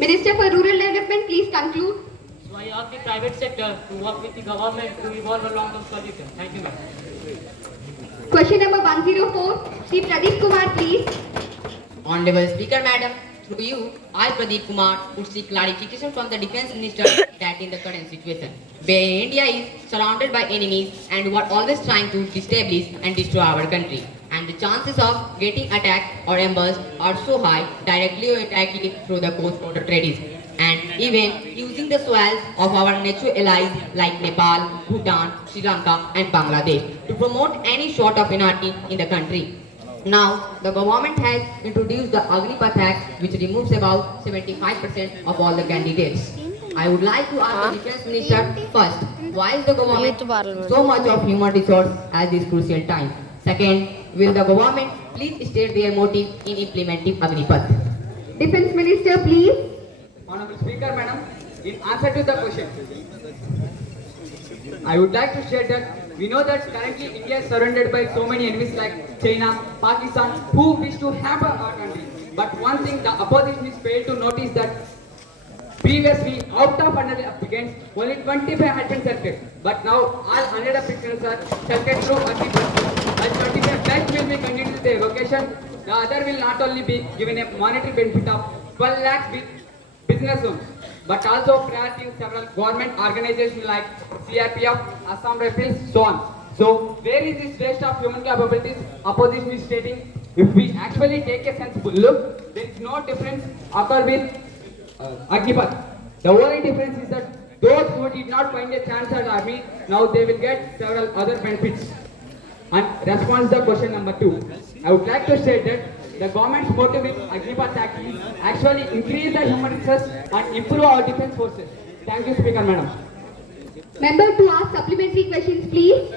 Minister for Rural Development, please conclude. So I ask the private sector to work with the government to evolve along those solutions. Thank you, ma'am. Question number 104, Shri Pradeep Kumar, please. Honorable Speaker Madam, through you, I Pradeep Kumar would seek clarification from the Defence Minister that in the current situation, where India is surrounded by enemies and who are always trying to destabilize and destroy our country, and the chances of getting attacked or ambushed are so high directly or indirectly through the cross-border treaties, and even using the soils of our natural allies like Nepal, Bhutan, Sri Lanka and Bangladesh to promote any sort of anarchy in the country. Now, the government has introduced the Agnipath Act, which removes about 75% of all the candidates. I would like to ask the Defence Minister first, why is the government so much of human resource at this crucial time? Second, will the government please state their motive in implementing Agnipath? Defence Minister, please. Honorable Speaker, Madam, in answer to the question, I would like to share that we know that currently India is surrounded by so many enemies like China, Pakistan, who wish to hamper our country. But one thing the opposition is failed to notice that previously out of 100 applicants, only 25 had been selected. But now all 100 applicants are selected through Agnipath. While 25 best will be continued with their vocation, the other will not only be given a monetary benefit of 12 lakhs with business loans, but also priority in several government organizations like CRPF, Assam Rifles, so on. So, where is this waste of human capabilities? Opposition is stating, if we actually take a sensible look, there is no difference occur with Agnipath. The only difference is that those who did not find a chance at army, now they will get several other benefits. And response to question number 2, I would like to state that the government's motive with Agnipath Act is actually increase the human resource and improve our defense forces. Thank you, Speaker Madam. Member to ask supplementary questions, please.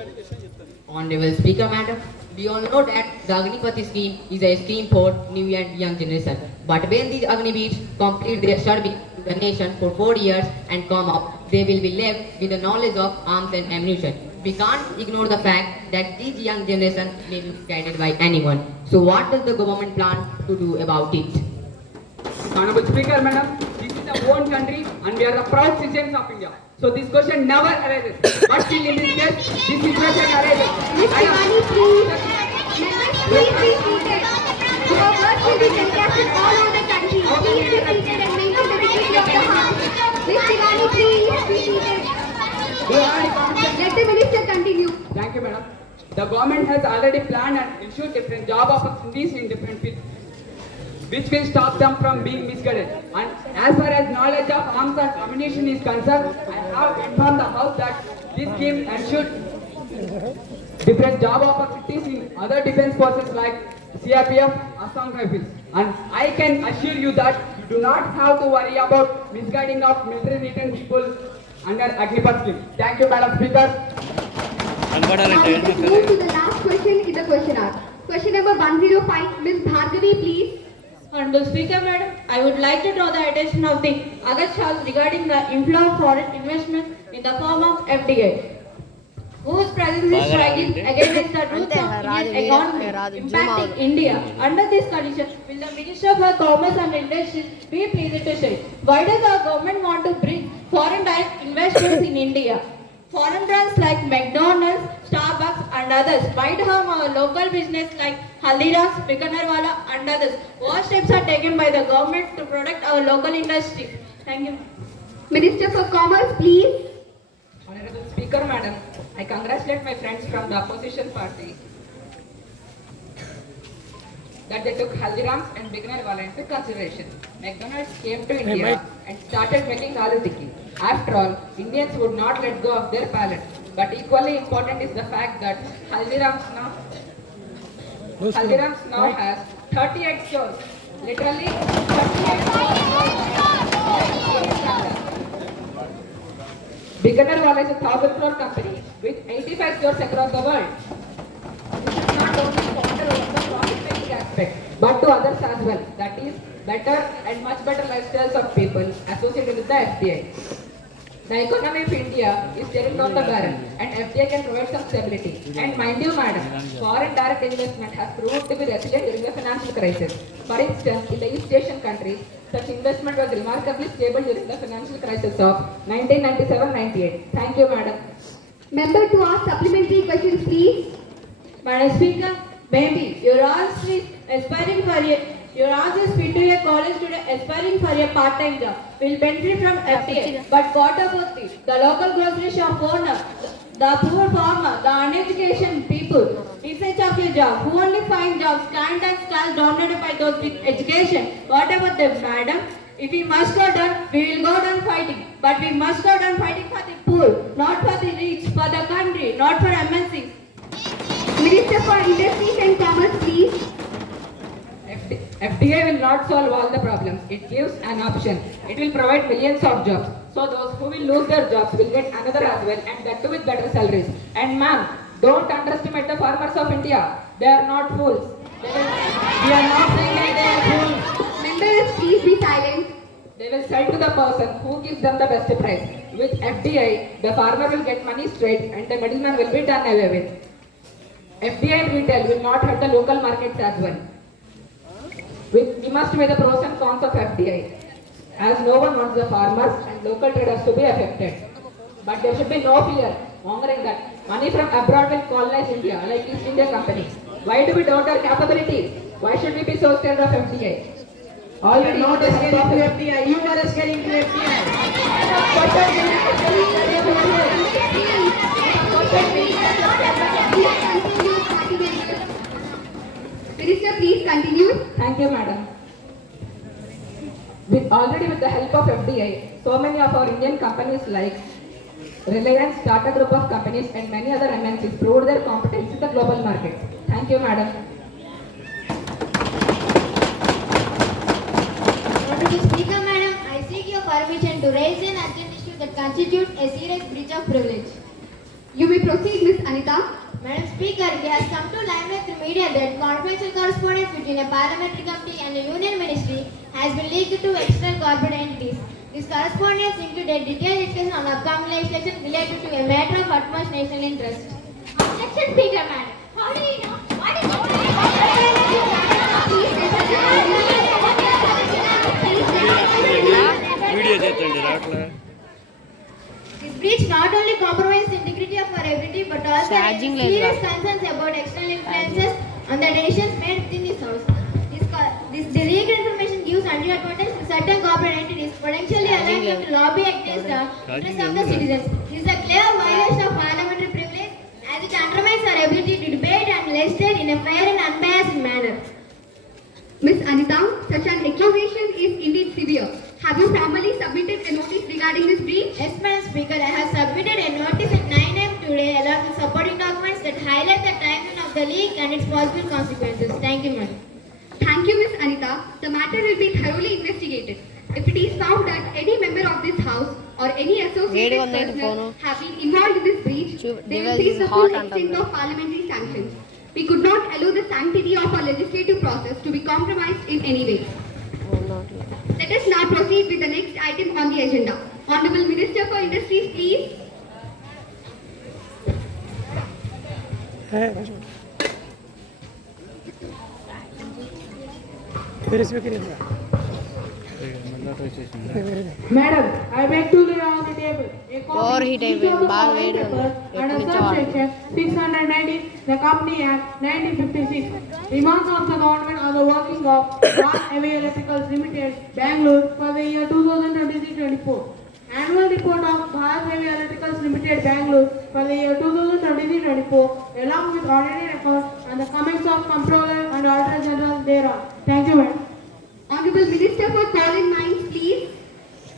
Honorable Speaker Madam, we all know that the Agnipath scheme is a scheme for new and young generation. But when these Agniveers complete their service to the nation for 4 years and come up, they will be left with the knowledge of arms and ammunition. We can't ignore the fact that these young generation may be guided by anyone. So what does the government plan to do about it? Honorable Speaker Madam, this is our own country and we are the proud citizens of India. So this question never arises. But still in this case, this situation arises. Ms. Shivani, please. Members, please be seated. Your work will be broadcasted all over the country. Please be seated and maintain the dignity of the House. Ms. Shivani, please be seated. Let the Minister continue. Thank you, Madam. The government has already planned and ensured different job opportunities in different fields, which will stop them from being misguided. And as far as knowledge of arms and ammunition is concerned, I have informed the House that this scheme ensured different job opportunities in other defense forces like CRPF, Assam Rifles. And I can assure you that you do not have to worry about misguiding of military-returned people under Agnipath scheme. Thank you, Madam Speaker. Now let us move to the last question in the question hour. Question number 105, Ms. Bhargavi, please. Honorable Speaker, Madam, I would like to draw the attention of the August House regarding the inflow of foreign investment in the form of FDI, whose presence is striking against the roots of Indian economy, impacting India. Under this condition, will the Minister for Commerce and Industries be pleased to say, why does our government want to bring foreign direct investments in India? Foreign brands like McDonald's, Starbucks and others might harm our local business like Haldiram's, Bikanerwala and others. What steps are taken by the government to protect our local industry? Thank you. Minister for Commerce, please. Honorable Speaker, Madam, I congratulate my friends from the opposition party that they took Haldiram's and Bikanerwala into consideration. McDonald's came to India and started making aloo tikki. After all, Indians would not let go of their palate. But equally important is the fact that Haldiram's now has 38 stores. Literally 38 stores. Bikanerwala is a 1,000 crore company with 85 stores across the world. This is not only counter over the profit-making aspect, but to others as well. That is better and much better lifestyles of people associated with the FDI. The economy of India is staring down the barrel, and FDI can provide some stability. And mind you, madam, foreign direct investment has proved to be resilient during the financial crisis. For instance, in the East Asian countries, such investment was remarkably stable during the financial crisis of 1997-98. Thank you, madam. Member to ask supplementary questions, please. Madam Speaker, maybe your answer is aspiring for a your answer speak to a college student aspiring for a part-time job will benefit from FTA. But what about the local grocery shop owner, the poor farmer, the uneducated people in search of a job who only find jobs client and class dominated by those with education? What about them, madam? If we must go down, we will go down fighting. But we must go down fighting for the poor, not for the rich, for the country, not for MNCs. Minister for Industries and Commerce, please. FDI will not solve all the problems. It gives an option. It will provide millions of jobs. So those who will lose their jobs will get another as well, and that too with better salaries. And ma'am, don't underestimate the farmers of India. They are not fools. We are not saying that they are fools. Members, please be silent. They will sell to the person who gives them the best price. With FDI, the farmer will get money straight and the middleman will be done away with. FDI and retail will not hurt the local markets as well. We must weigh the pros and cons of FDI, as no one wants the farmers and local traders to be affected. But there should be no fear, mongering that money from abroad will colonize India like East India Company. Why do we doubt our capabilities? Why should we be so scared of FDI? Already Not scaring to FDI. You are scaring to FDI. Minister, please continue. Thank you, madam. With the help of FDI, so many of our Indian companies like Reliance, Tata Group of companies and many other MNCs proved their competence in the global market. Thank you, madam. Honorable Speaker, madam, I seek your permission to raise an urgent issue that constitutes a serious breach of privilege. You may proceed, Miss Anita. Madam Speaker, it has come to limelight through media that confidential correspondence between a parliamentary committee and a union ministry has been leaked to external corporate entities. This correspondence included detailed discussion on upcoming legislation related to a matter of utmost national interest. Objection, Speaker, madam. How do you know? What is This breach not only compromises the integrity of our ability but also raises serious concerns about external influences on the decisions made within this house. This leaked information gives undue advantage to certain corporate entities, potentially allowing them to lobby against the interests of the citizens. This is a clear violation of parliamentary privilege as it undermines our ability to debate and legislate in a fair and unbiased manner. Miss Anita, such an accusation is indeed severe. Have you formally submitted a notice regarding this breach? Yes, Madam Speaker, I have submitted a notice at 9 a.m. today along with supporting documents that highlight the timeline of the leak and its possible consequences. Thank you, Madam. Thank you, Miss Anita. The matter will be thoroughly investigated. If it is found that any member of this house or any associated personnel have been involved in this breach, they will face the full extent of parliamentary sanctions. We could not allow the sanctity of our legislative process to be compromised in any way. Let us now proceed with the next item on the agenda. Honorable Minister for Industries, please. Madam, I beg to lay on the table a copy of each of the following papers under subsection 619, the Company Act 1956. Remarks of the government on the working of Heavy Electricals Limited, Bangalore for the year 2023-24. Annual report of Bharat Heavy Electricals Limited, Bangalore for the year 2023-24, along with audited accounts and the comments of Comptroller and Auditor General thereon. Thank you, madam. Honorable Minister for Coal and Mines, please.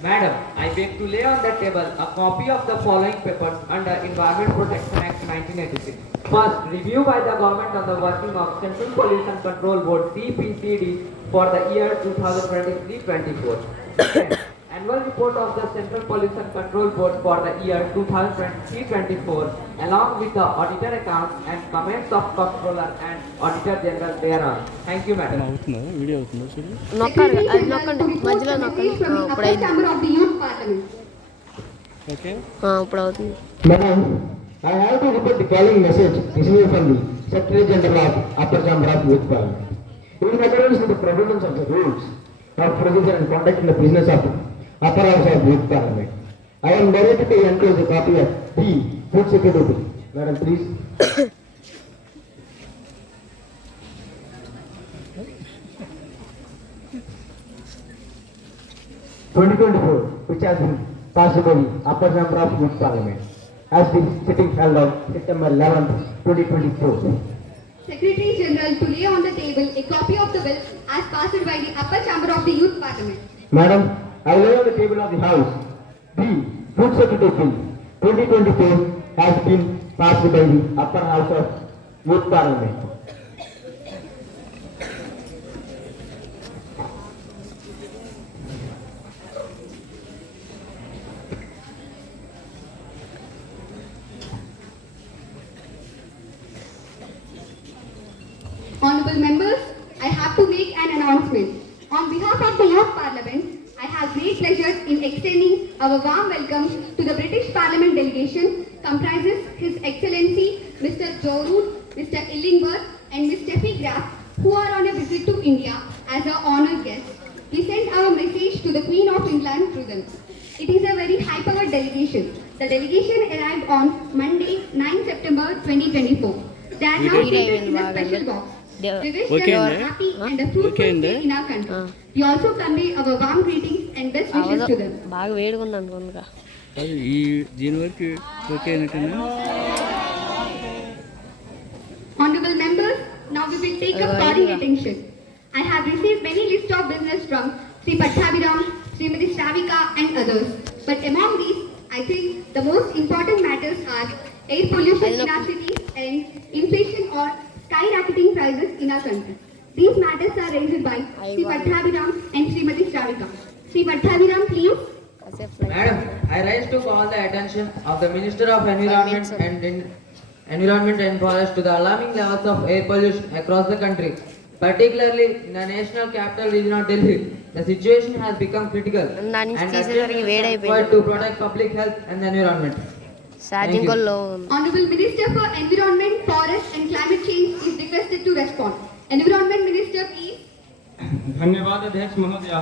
Madam, I beg to lay on the table a copy of the following papers under Environment Protection Act 1986. First, review by the government on the working of Central Pollution Control Board CPCD for the year 2023-24. Second, annual report of the Central Pollution Control Board for the year 2023-24 along with the auditor accounts and comments of Comptroller and Auditor General thereon. Thank you, Madam. Secretary General to report the message from the upper chamber of the Youth Parliament. हाँ पढ़ाओ। Madam, I have to report the following message received from the Secretary General of Upper Chamber of Youth Parliament. In accordance with the provisions of the rules of procedure and conduct in the business of Upper House of Youth Parliament, I am directed to enclose a copy of the Food Security Bill. Madam, please. (2024), which has been passed by the Upper Chamber of Youth Parliament, as the sitting held on September 11th, 2024. Secretary General to lay on the table a copy of the bill as passed by the Upper Chamber of the Youth Parliament. Madam, I lay on the table of the House the Food Security Bill 2024 has been passed by the Upper House of Youth Parliament. Honorable members, I have to make an announcement. On behalf of the Youth Parliament, I have great pleasure in extending our warm welcome to the British Parliament delegation comprises His Excellency Mr. Joe Root, Mr. Illingworth and Ms. Steffi Graf, who are on a visit to India as our honoured guests. We send our message to the Queen of England through them. It is a very high-powered delegation. The delegation arrived on Monday, 9 September 2024. They are now seated in a special box. We wish them a happy and a fruitful stay in our country. We also convey our warm greetings and best wishes to them. బాగా వేడిగా ఉంది అనుకోనుగా. Honorable members, now we will take up foreign attention. I have received many lists of business from Sri Pattabhiram, Srimati Shravika and others. But among these, I think the most important matters are air pollution in our cities and inflation or skyrocketing prices in our country. These matters are raised by Sri Pattabhiram and Srimati Shravika. Sri Pattabhiram, please. Madam, I rise to call the attention of the Minister of Environment and Forest to the alarming levels of air pollution across the country, particularly in the national capital region of Delhi. The situation has become critical and required to protect public health and the environment. Thank you. Honorable Minister for Environment, Forest and Climate Change is requested to respond. Environment Minister, please. धन्यवाद अध्यक्ष महोदय।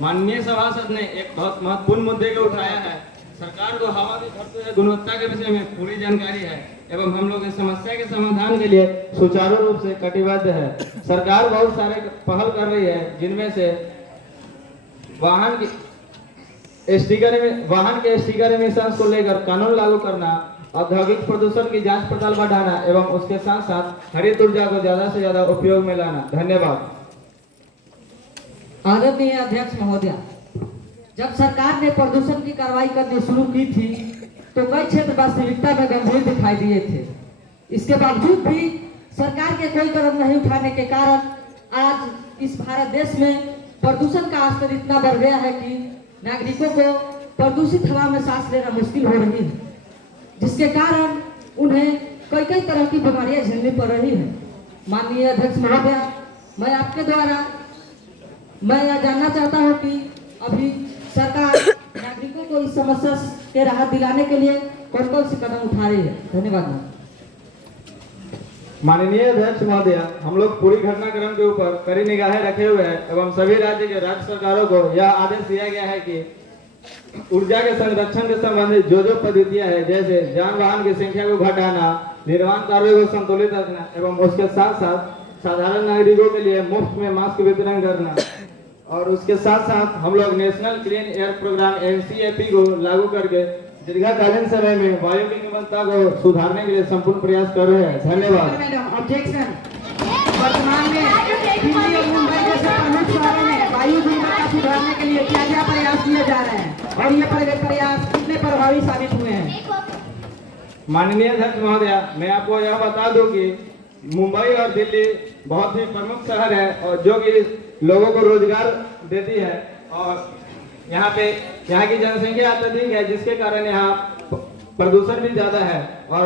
माननीय सभासद ने एक बहुत महत्वपूर्ण मुद्दे को उठाया है। सरकार को हवा की बढ़ती गुणवत्ता के विषय में पूरी जानकारी है एवं हम लोग इस समस्या के समाधान के लिए सुचारू रूप से कटिबद्ध है। सरकार बहुत सारे पहल कर रही है, जिनमें से वाहन के स्टिकर एमिशन को लेकर कानून लागू करना, औद्योगिक प्रदूषण की जांच पड़ताल बढ़ाना एवं उसके साथ साथ हरित ऊर्जा को ज्यादा से ज्यादा उपयोग में लाना। धन्यवाद। आदरणीय अध्यक्ष महोदय, जब सरकार ने प्रदूषण की कार्रवाई करनी शुरू की थी तो कई क्षेत्र वास्तविकता में गंभीर दिखाई दिए थे। इसके बावजूद भी सरकार के कोई कदम नहीं उठाने के कारण आज इस भारत देश में प्रदूषण का स्तर इतना बढ़ गया है कि नागरिकों को प्रदूषित हवा में सांस लेना मुश्किल हो रही है, जिसके कारण उन्हें कई कई तरह की बीमारियां झेलनी पड़ रही है। माननीय अध्यक्ष महोदय, मैं आपके द्वारा मैं यह जानना चाहता हूं कि अभी सरकार नागरिकों को इस समस्या के राहत दिलाने के लिए कौन कौन से कदम उठा रही है। धन्यवाद। माननीय अध्यक्ष महोदय, हम लोग पूरी घटनाक्रम के ऊपर कड़ी निगाहें रखे हुए हैं एवं सभी राज्य सरकारों को यह आदेश दिया गया है कि ऊर्जा के संरक्षण के संबंधित जो पद्धतियां है, जैसे जान वाहन की संख्या को घटाना, निर्माण कार्यों को संतुलित रखना एवं उसके साथ साथ साधारण नागरिकों के लिए मुफ्त में मास्क वितरण करना और उसके साथ साथ हम लोग national clean air program NCAP को लागू करके दीर्घकालीन समय में वायु की गुणवत्ता को सुधारने के लिए संपूर्ण प्रयास कर रहे हैं। धन्यवाद। ऑब्जेक्शन। वर्तमान में दिल्ली और मुंबई जैसे प्रमुख शहरों में वायु गुणवत्ता सुधारने के लिए क्या क्या प्रयास किए जा रहे हैं और ये प्रयास कितने प्रभावी साबित हुए हैं। माननीय अध्यक्ष महोदय, मैं आपको यह बता दूं कि मुंबई और दिल्ली बहुत ही प्रमुख शहर है और जो कि लोगों को रोजगार देती है और यहाँ की जनसंख्या अत्यधिक है, जिसके कारण यहाँ प्रदूषण भी ज्यादा है। और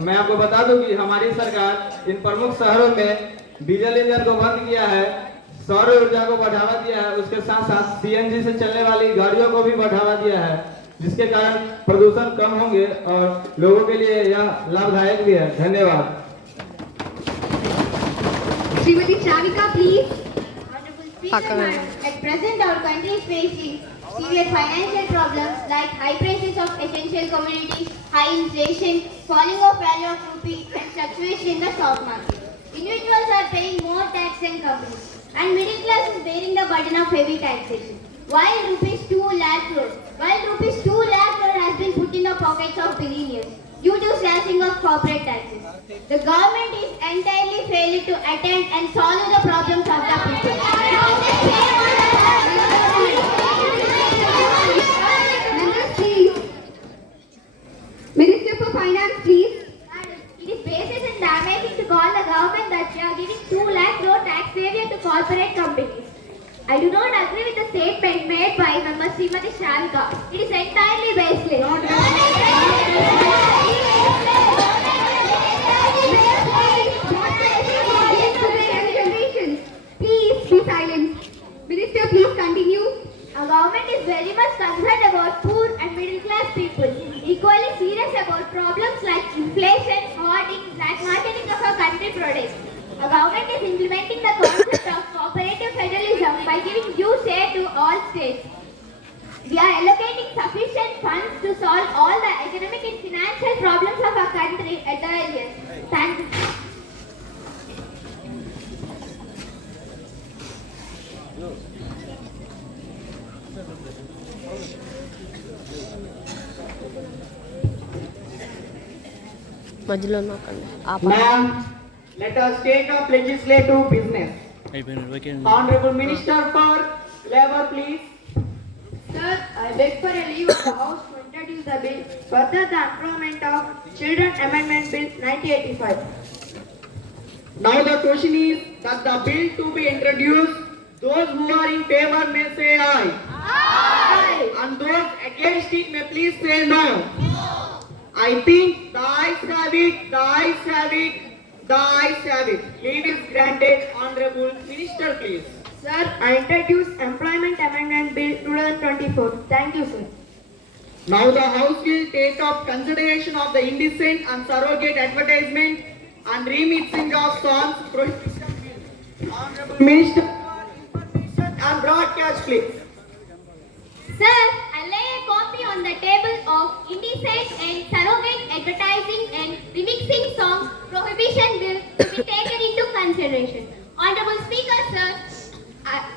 मैं आपको बता दूं कि हमारी सरकार इन प्रमुख शहरों में डीजल इंजन को बंद किया है, सौर ऊर्जा को बढ़ावा दिया है, उसके साथ साथ CNG से चलने वाली गाड़ियों को भी बढ़ावा दिया है जिसके कारण प्रदूषण कम होंगे और लोगों के लिए यह लाभदायक भी है। धन्यवाद। Srimati Shavika, please. At present, our country is facing severe financial problems like high prices of essential commodities, high inflation, falling of value of rupee, and fluctuation in the stock market. Individuals are paying more tax than companies, and middle class is bearing the burden of heavy taxation. While rupees 2 lakh crore has been put in the pockets of billionaires due to slashing of corporate taxes, the government is entirely failing to attend and solve the problems of the people. Members, please. Minister for Finance, please. It is baseless and damaging to call the government that we are giving 2 lakh crore tax savior to corporate companies. I do not agree with the statement made by Member Srimati Shavika. It is entirely baseless. Please be silent. Minister, please continue. Our government is very much concerned about poor and middle class people, equally serious about problems like inflation, hoarding, black marketing of our country products. Our government is implementing the concept of cooperative federalism by giving due share to all states. We are allocating sufficient funds to solve all the economic and financial problems of our country at the earliest. Thank you. మధ్యలో నొక్కండి Ma'am, let us take up legislative business. Honorable Minister for Labor, please. Sir, I beg for a leave of the House to introduce the bill further the improvement of Children Amendment Bill 1985. Now the question is that the bill to be introduced, those who are in favor may say aye. Aye. And those against it may please say no. I think the ayes have it, the ayes have it, the ayes have it. Leave is granted. Honorable Minister, please. Sir, I introduce Employment Amendment Bill 2024. Thank you, sir. Now the House will take up consideration of the indecent and surrogate advertisement and remixing of songs prohibition bill. Honorable Minister for Information and Broadcast, please. Sir, I lay a copy on the table of indecent and surrogate advertising and remixing songs prohibition bill to be taken into consideration. Honorable Speaker, sir,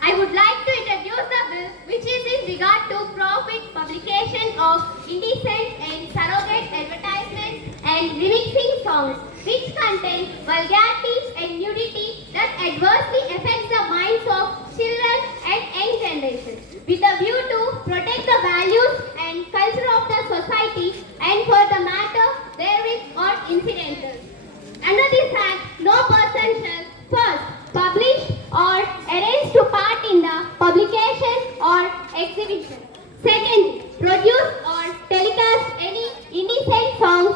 I would like to introduce the bill which is in regard to profit publication of indecent and surrogate advertisements and remixing songs which contain vulgarities and nudity that adversely affects the minds of children and young generation with a view to protect the values and culture of the society and for the matter therewith or incidental. Under this act, no person shall first publish or arrange to part in the publication or exhibition. Second, produce or telecast any indecent songs.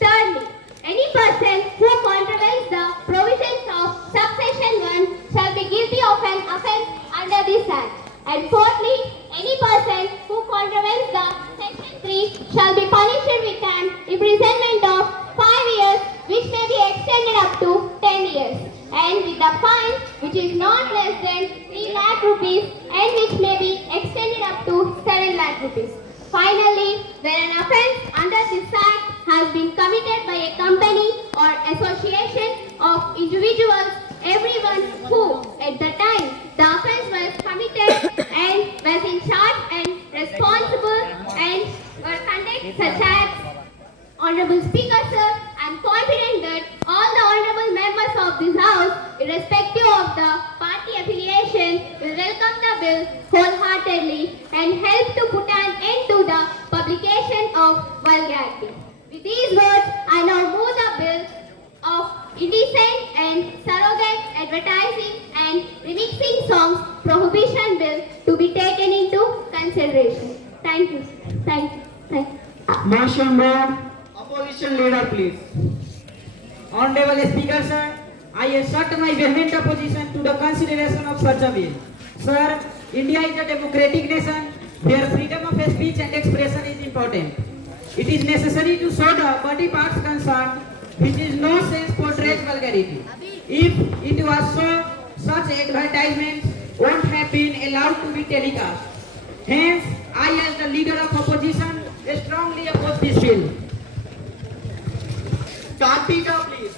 Thirdly, any person who contravenes the provisions of subsection 1 shall be guilty of an offence under this act. And fourthly, any person who contravenes the section 3 shall be punished with an imprisonment of 5 years which may be extended up to 10 years and with the fine which is not less than 3 lakh rupees and which may be extended up to 7 lakh rupees. Finally, where an offence under this act has been committed by a company or association of individuals, everyone who at the time the offence was committed and was in charge and responsible and were conduct such acts. Honorable Speaker, sir, I am confident that all the honorable members of this House, irrespective of the party affiliation, will welcome the bill wholeheartedly and help to put an end to the publication of vulgarity. With these words, I now move the bill of indecent and surrogate advertising and remixing songs prohibition bill to be taken into consideration. Thank you. Thank you. Thank you. Motion, ma'am. Opposition leader, please. Honorable Speaker, sir, I assert my vehement opposition to the consideration of such a bill. Sir, India is a democratic nation their freedom of speech and expression is important. It is necessary to show the body parts concerned, which is no sense portrays vulgarity. If it was so, such advertisements won't have been allowed to be telecast. Hence, I as the leader of opposition strongly oppose this bill. Kartika, please.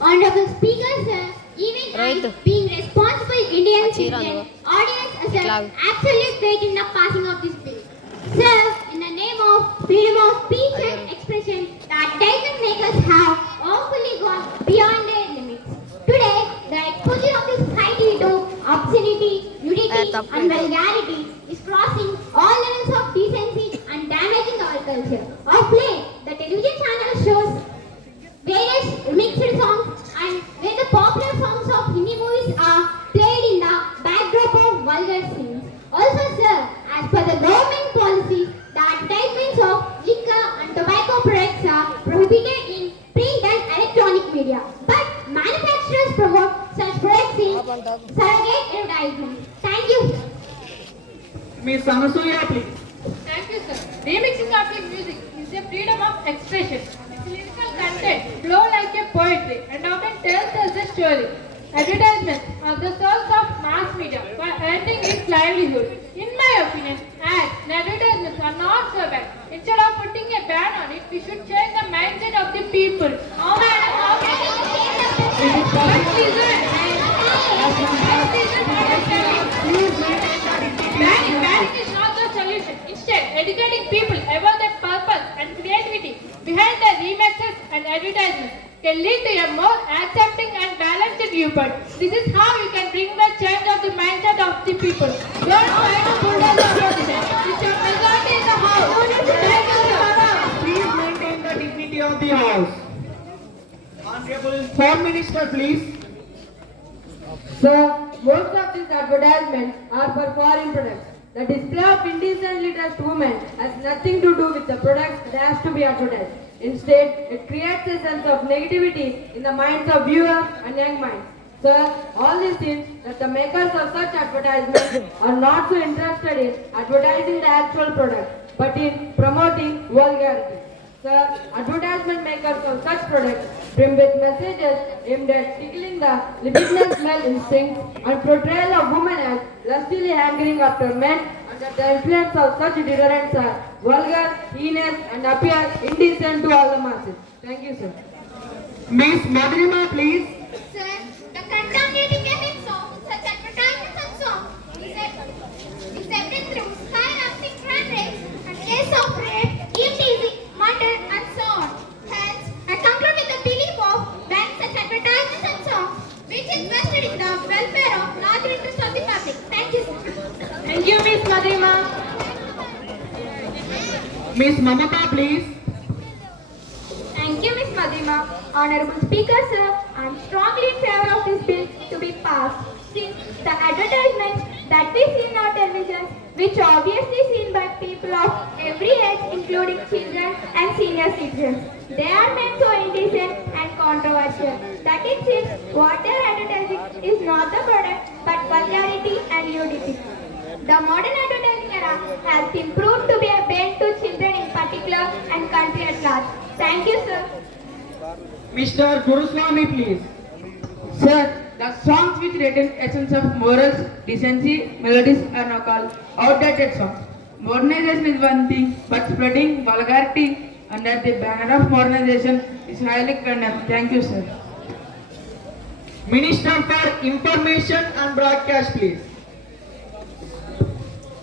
Honorable Speaker, sir, even I, being responsible Indian citizen, audience assert absolute faith in the passing of this bill. Sir, in the name of freedom of speech and expression, the advertisement makers have awfully gone beyond their limits. Today, the exposure of this heightened to obscenity, nudity, and vulgarity is crossing all levels of decency and damaging our culture. Of late, the television channel shows various mixed songs and where the popular songs of Hindi movies are played in the backdrop of vulgar scenes. Also, sir, as per the government policy, the advertisements of liquor and tobacco products are prohibited in print and electronic media. But manufacturers promote such products in surrogate advertisements. Thank you, sir. Ms. Anasuya, please. Thank you, sir. Remixing public music is a freedom of expression. Its lyrical content flow like a poetry and often tells us a story. Advertisements are the source of mass media for earning its livelihood. In my opinion, ads and advertisements are not so bad. Instead of putting a ban on it, we should change the mindset of the people. Oh, madam, how can you change the mindset? But listen, banning is not the solution. Instead, educating people about the purpose and creativity behind the remixes and advertisements can lead to a more accepting and balanced viewpoint. This is how you can bring the change of the mindset of the people. Don't try to bulldoze the opposition. It's a majority in the house. Please maintain the dignity of the house. Honorable Home Minister, please. Sir, most of these advertisements are for foreign products. The display of indecently dressed women has nothing to do with the products that has to be advertised. Instead, it creates a sense of negativity in the minds of viewers and young minds. Sir, all this seems that the makers of such advertisements are not so interested in advertising the actual product, but in promoting vulgarity. Sir, advertisement makers of such products brim with messages aimed at tickling the libidinous male instincts and portrayal of women as lustily hankering after men, and that the influence of such deterrents are vulgar, heinous, and appear indecent to all the masses. Thank you, sir. Ms. Madhurima, please. Sir, the contaminating effects of such advertisements and songs is evident through high-uptick crime rates and cases of rape, eve-teasing, murder, and so on. Hence, I conclude with the belief of banning such advertisements and songs, which is vested in the welfare of larger interest of the public. Thank you, sir. Thank you, Miss Madhima. Ms. Mamata, please. Thank you, Ms. Madhima. Honorable Speaker, sir, I am strongly in favor of this bill to be passed, since the advertisements that we see in our televisions, which are obviously seen by people of every age, including children and senior citizens, they are made so indecent and controversial that it seems what they are advertising is not the product but vulgarity and nudity. The modern advertising era has been proved to be a bane to children in particular and country at large. Thank you, sir. Mr. Guruswamy, please. Sir, the songs which retain essence of morals, decency, melodies are now called outdated songs. Modernization is one thing, but spreading vulgarity under the banner of modernization is highly condemned. Thank you, sir. Minister for Information and Broadcast, please.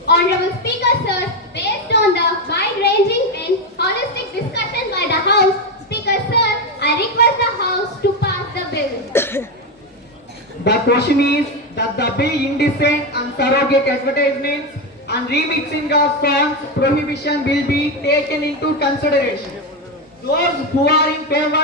Honorable Speaker, sir, based on the wide-ranging and holistic discussion by the House, Speaker, sir, I request the House to pass the bill. The question is that the bill indecent and surrogate advertisements and remixing of songs prohibition will be taken into consideration. Those who are in favor